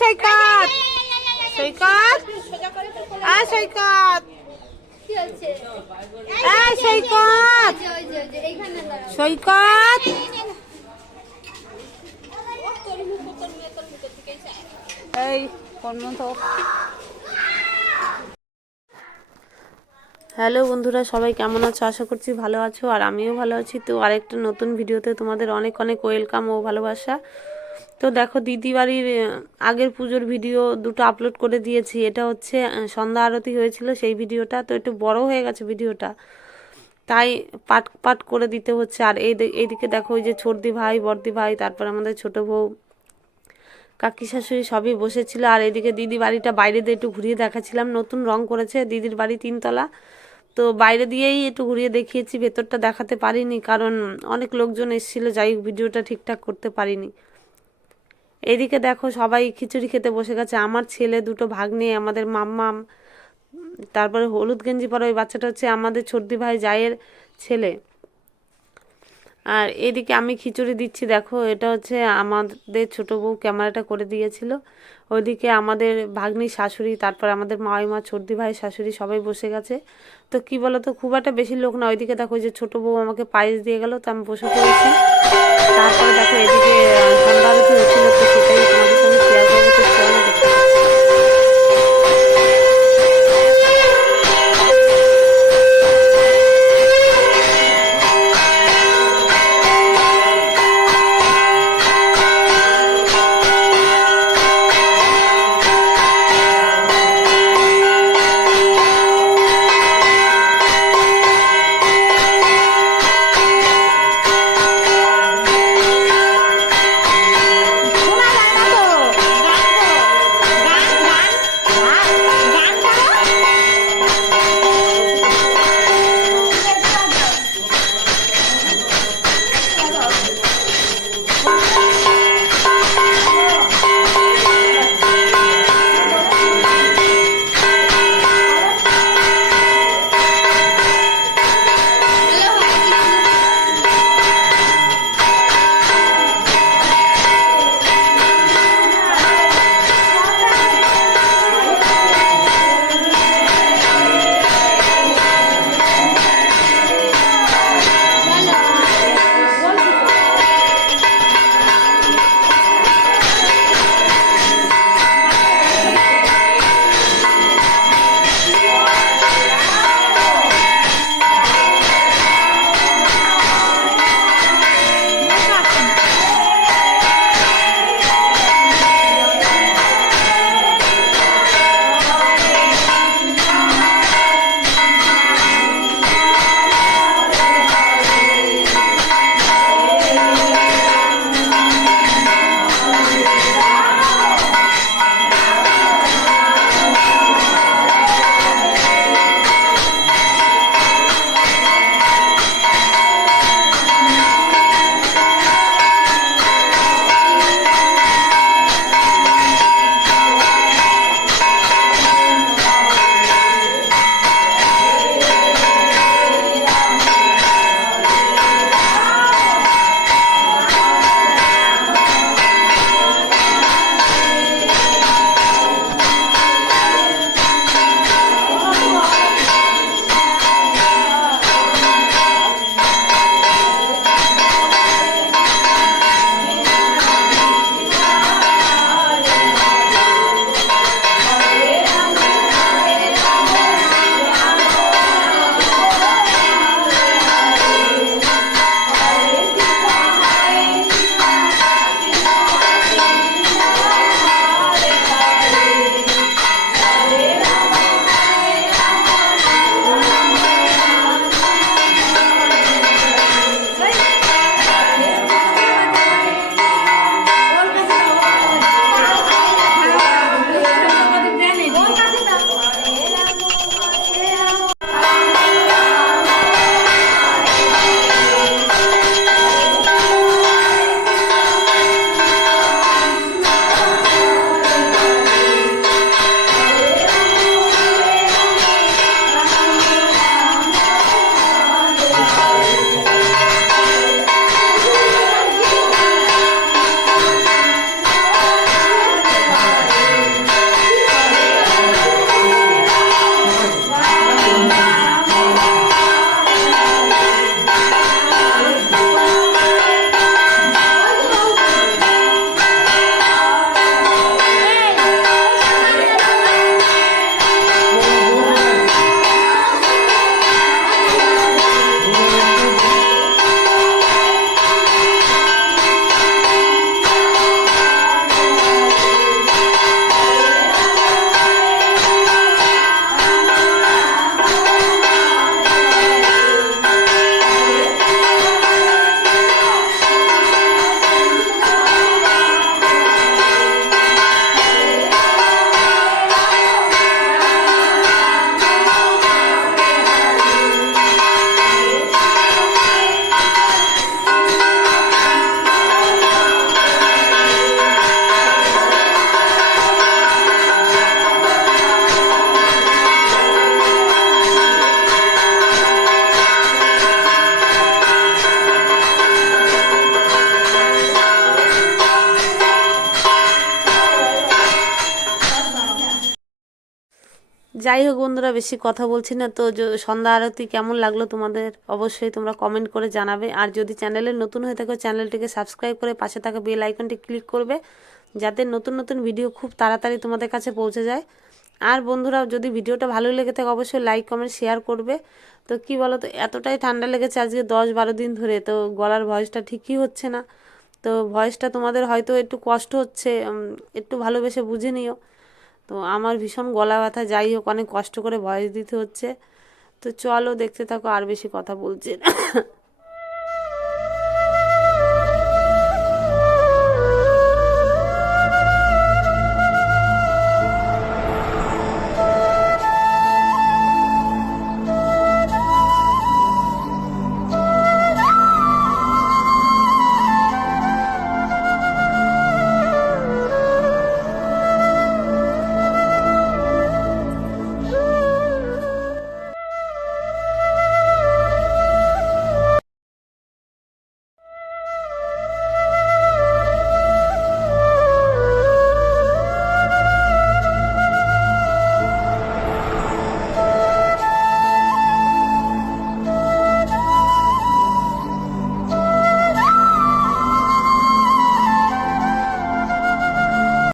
সৈকত সৈকত সৈকত সৈকত সৈকত এই হ্যালো বন্ধুরা, সবাই কেমন আছো? আশা করছি ভালো আছো, আর আমিও ভালো আছি। তো আরেকটা নতুন ভিডিওতে তোমাদের অনেক অনেক ওয়েলকাম ও ভালোবাসা। তো দেখো, দিদি বাড়ির আগের পুজোর ভিডিও দুটো আপলোড করে দিয়েছি। এটা হচ্ছে সন্ধ্যা আরতি হয়েছিল সেই ভিডিওটা, তো একটু বড় হয়ে গেছে ভিডিওটা, তাই পাট পাট করে দিতে হচ্ছে। আর এইদিকে দেখো, ওই যে ছোটদি ভাই, বড়দি ভাই, তারপর আমাদের ছোট বউ, কাকি শাশুড়ি সবই বসেছিল। আর এদিকে দিদি বাড়িটা বাইরে দিয়ে একটু ঘুরিয়ে দেখাচ্ছিলাম। নতুন রং করেছে দিদির বাড়ি, 3 তলা। তো বাইরে দিয়েই একটু ঘুরিয়ে দেখিয়েছি, ভেতরটা দেখাতে পারিনি কারণ অনেক লোকজন এসেছিলো। যাই হোক, ভিডিওটা ঠিকঠাক করতে পারিনি। এদিকে দেখো, সবাই খিচুড়ি খেতে বসে গেছে। আমার ছেলে দুটো ভাগ্নে, আমাদের মাম্মাম, তারপরে হলুদ গেঞ্জি পরা ওই বাচ্চাটা হচ্ছে আমাদের ছোটদি ভাই জায়ের ছেলে। আর এদিকে আমি খিচুড়ি দিচ্ছি। দেখো, এটা হচ্ছে আমাদের ছোট বউ ক্যামেরাটা করে দিয়েছিল। ওইদিকে আমাদের ভাগ্নি শাশুড়ি, তারপর আমাদের মাইমা, ছোটদি ভাই শাশুড়ি সবাই বসে গেছে। তো কি বলতো, খুব একটা বেশি লোক না। ওইদিকে দেখো, ওই যে ছোট বউ আমাকে পায়েস দিয়ে গেল, তো আমি বসে পড়েছি। তারপরে দেখো, এদিকে সন্ধ্যা আরতি হচ্ছিল, তো সেটাই তোমাদের সঙ্গে শেয়ার করবো। তো চলো দেখতে থাকো। যাই হোক বন্ধুরা, বেশি কথা বলছি না তো। সন্ধ্যা আরতি কেমন লাগলো তোমাদের অবশ্যই তোমরা কমেন্ট করে জানাবে। আর যদি চ্যানেলে নতুন হয়ে থাকো চ্যানেলটিকে সাবস্ক্রাইব করে পাশে থাকা বেল আইকনটি ক্লিক করবে, যাতে নতুন নতুন ভিডিও খুব তাড়াতাড়ি তোমাদের কাছে পৌঁছে যায়। আর বন্ধুরা, যদি ভিডিওটা ভালো লেগে থাকে অবশ্যই লাইক কমেন্ট শেয়ার করবে। তো কি বলো তো, এতটাই ঠান্ডা লেগেছে আজকে 10-12 দিন ধরে, তো গলার ভয়েসটা ঠিকই হচ্ছে না। তো ভয়েসটা তোমাদের হয়তো একটু কষ্ট হচ্ছে, একটু ভালোবেসে বুঝে নিও। তো আমার ভীষণ গলা ব্যথা, যাই হোক অনেক কষ্ট করে ভয়েস দিতে হচ্ছে। তো চলো দেখতে থাকো, আর বেশি কথা বলছি না।